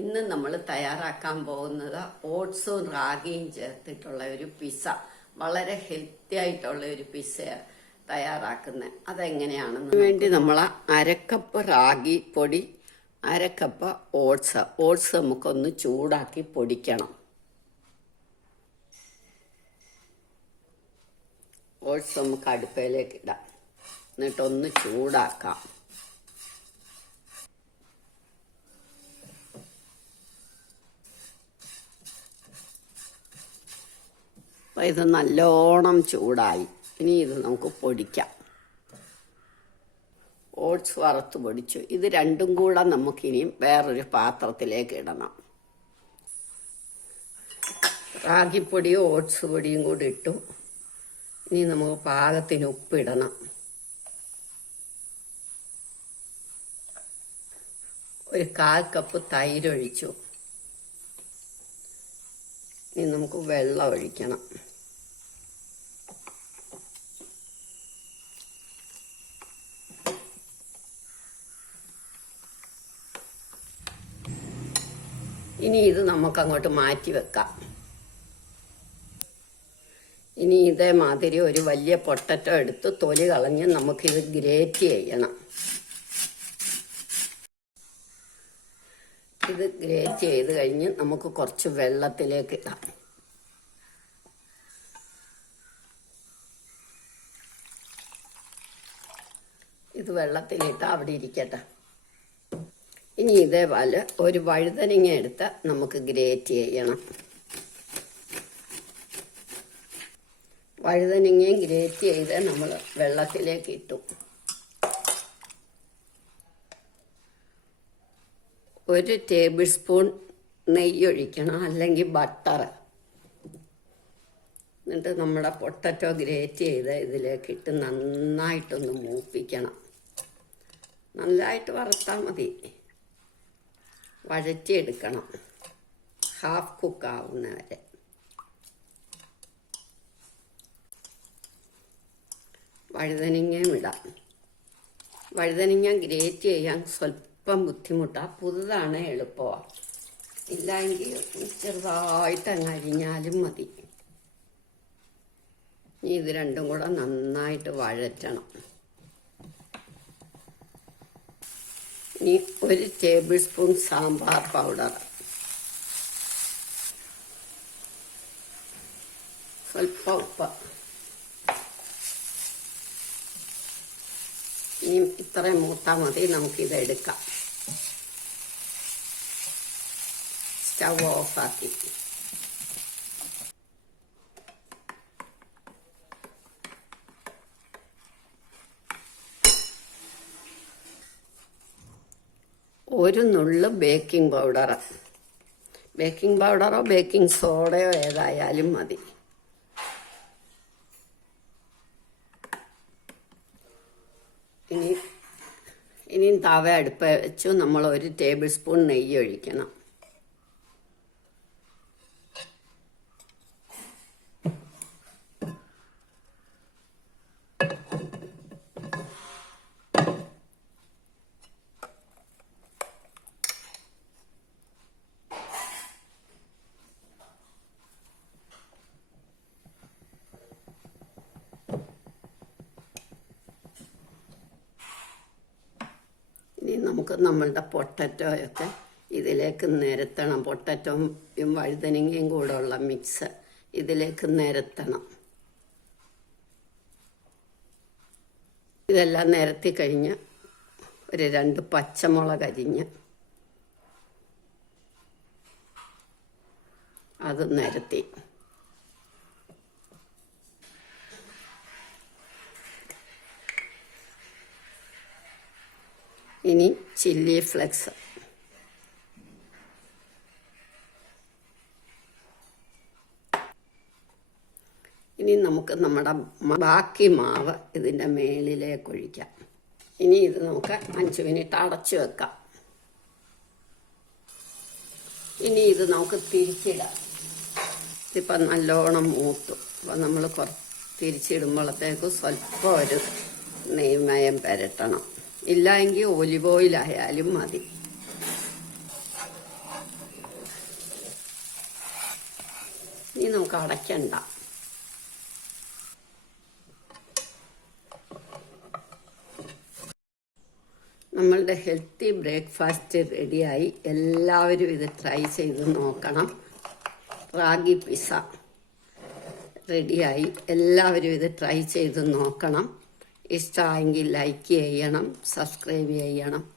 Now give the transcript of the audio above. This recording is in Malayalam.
ഇന്ന് നമ്മൾ തയ്യാറാക്കാൻ പോകുന്നത് ഓട്സും റാഗിയും ചേർത്തിട്ടുള്ള ഒരു പിസ്സ. വളരെ ഹെൽത്തി ആയിട്ടുള്ള ഒരു പിസ്സ തയ്യാറാക്കുന്നത്. അതെങ്ങനെയാണെന്ന് വേണ്ടി നമ്മൾ അരക്കപ്പ് റാഗി പൊടി, അരക്കപ്പ് ഓട്സ് നമുക്കൊന്ന് ചൂടാക്കി പൊടിക്കണം. ഓട്സ് നമുക്ക് അടുപ്പയിലേക്ക് ഇടാം, എന്നിട്ടൊന്ന് ചൂടാക്കാം. അപ്പം ഇത് നല്ലോണം ചൂടായി. ഇനി ഇത് നമുക്ക് പൊടിക്കാം. ഓട്സ് വറുത്ത് പൊടിച്ചു. ഇത് രണ്ടും കൂടെ നമുക്കിനിയും വേറൊരു പാത്രത്തിലേക്ക് ഇടണം. റാഗിപ്പൊടിയും ഓട്സ് പൊടിയും കൂടി ഇട്ടു. ഇനി നമുക്ക് പാകത്തിന് ഉപ്പിടണം. ഒരു 1/4 കപ്പ് തൈര് ഒഴിച്ചു. ഇനി നമുക്ക് വെള്ളം ഒഴിക്കണം. ഇനി ഇത് നമുക്ക് അങ്ങോട്ട് മാറ്റി വെക്കാം. ഇനി ഇതേമാതിരി ഒരു വലിയ പൊട്ടറ്റോ എടുത്ത് തൊലി കളഞ്ഞ് നമുക്കിത് ഗ്രേറ്റ് ചെയ്യണം. ഇത് ഗ്രേറ്റ് ചെയ്ത് കഴിഞ്ഞ് നമുക്ക് കുറച്ച് വെള്ളത്തിലേക്ക് ഇടാം. ഇത് വെള്ളത്തിലിട്ട് അവിടെ ഇരിക്കട്ടെ. ഇനി ഇതേപോലെ ഒരു വഴുതനങ്ങ എടുത്ത് നമുക്ക് ഗ്രേറ്റ് ചെയ്യണം. വഴുതനങ്ങയും ഗ്രേറ്റ് ചെയ്ത് നമ്മൾ വെള്ളത്തിലേക്ക് ഇട്ടു. 1 ടേബിൾ സ്പൂൺ നെയ്യ് ഒഴിക്കണം, അല്ലെങ്കിൽ ബട്ടർ. എന്നിട്ട് നമ്മുടെ പൊട്ടറ്റോ ഗ്രേറ്റ് ചെയ്ത് ഇതിലേക്ക് ഇട്ട് നന്നായിട്ടൊന്ന് മൂപ്പിക്കണം. നല്ലതായിട്ട് വറുത്താൽ മതി, വഴറ്റിയെടുക്കണം, ഹാഫ് കുക്കാവുന്നവരെ. വഴുതനങ്ങയും ഇടാം. വഴുതനങ്ങ ഗ്രേറ്റ് ചെയ്യാൻ സ്വല്പം ബുദ്ധിമുട്ടാണ്. പുതുതാണ്, എളുപ്പമാണ്. ഇല്ലെങ്കിൽ ചെറുതായിട്ട് അങ്ങ് അരിഞ്ഞാലും മതി. ഇനി ഇത് രണ്ടും കൂടെ നന്നായിട്ട് വഴറ്റണം. ഇനി 1 ടേബിൾ സ്പൂൺ സാമ്പാർ പൗഡർ, സ്വല്പം ഉപ്പ്. ഇനി ഇത്രയും മൂത്താൽ മതി. നമുക്കിതെടുക്കാം. സ്റ്റൗ ഓഫാക്കി ഒരു നുള്ളു ബേക്കിംഗ് പൗഡറോ ബേക്കിംഗ് സോഡയോ ഏതായാലും മതി. ഇനിയും തവ അടുപ്പ വെച്ചു നമ്മൾ 1 ടേബിൾ സ്പൂൺ നെയ്യ് ഒഴിക്കണം. ഇനി നമുക്ക് നമ്മളുടെ പൊട്ടറ്റോയൊക്കെ ഇതിലേക്ക് നിരത്തണം. പൊട്ടറ്റോയും വഴുതനങ്ങയും കൂടെ ഉള്ള മിക്സ് ഇതിലേക്ക് നിരത്തണം. ഇതെല്ലാം നിരത്തി കഴിഞ്ഞ് ഒരു 2 പച്ചമുളക് അരിഞ്ഞ് അത് നിരത്തി. ഇനി ചില്ലി ഫ്ലെക്സ്, ഇനി നമുക്ക് നമ്മുടെ ബാക്കി മാവ് ഇതിൻ്റെ മേലിലേക്ക് ഒഴിക്കാം. ഇനി ഇത് നമുക്ക് 5 മിനിറ്റ് അടച്ചു വെക്കാം. ഇനി ഇത് നമുക്ക് തിരിച്ചിടാം. ഇതിപ്പം നല്ലോണം മൂത്തു. അപ്പം നമ്മൾ തിരിച്ചിടുമ്പോഴത്തേക്ക് സ്വല്പം ഒരു നെയ്മയം പുരട്ടണം. ഇല്ലെങ്കിൽ ഒലിവ് ഓയിൽ ആയാലും മതി. നമുക്ക് അടയ്ക്കണ്ട. നമ്മളുടെ ഹെൽത്തി ബ്രേക്ക്ഫാസ്റ്റ് റെഡിയായി. എല്ലാവരും ഇത് ട്രൈ ചെയ്ത് നോക്കണം. റാഗി പിസ്സ റെഡിയായി. എല്ലാവരും ഇത് ട്രൈ ചെയ്ത് നോക്കണം. ഇഷ്ടമായെങ്കിൽ ലൈക്ക് ചെയ്യണം, സബ്സ്ക്രൈബ് ചെയ്യണം.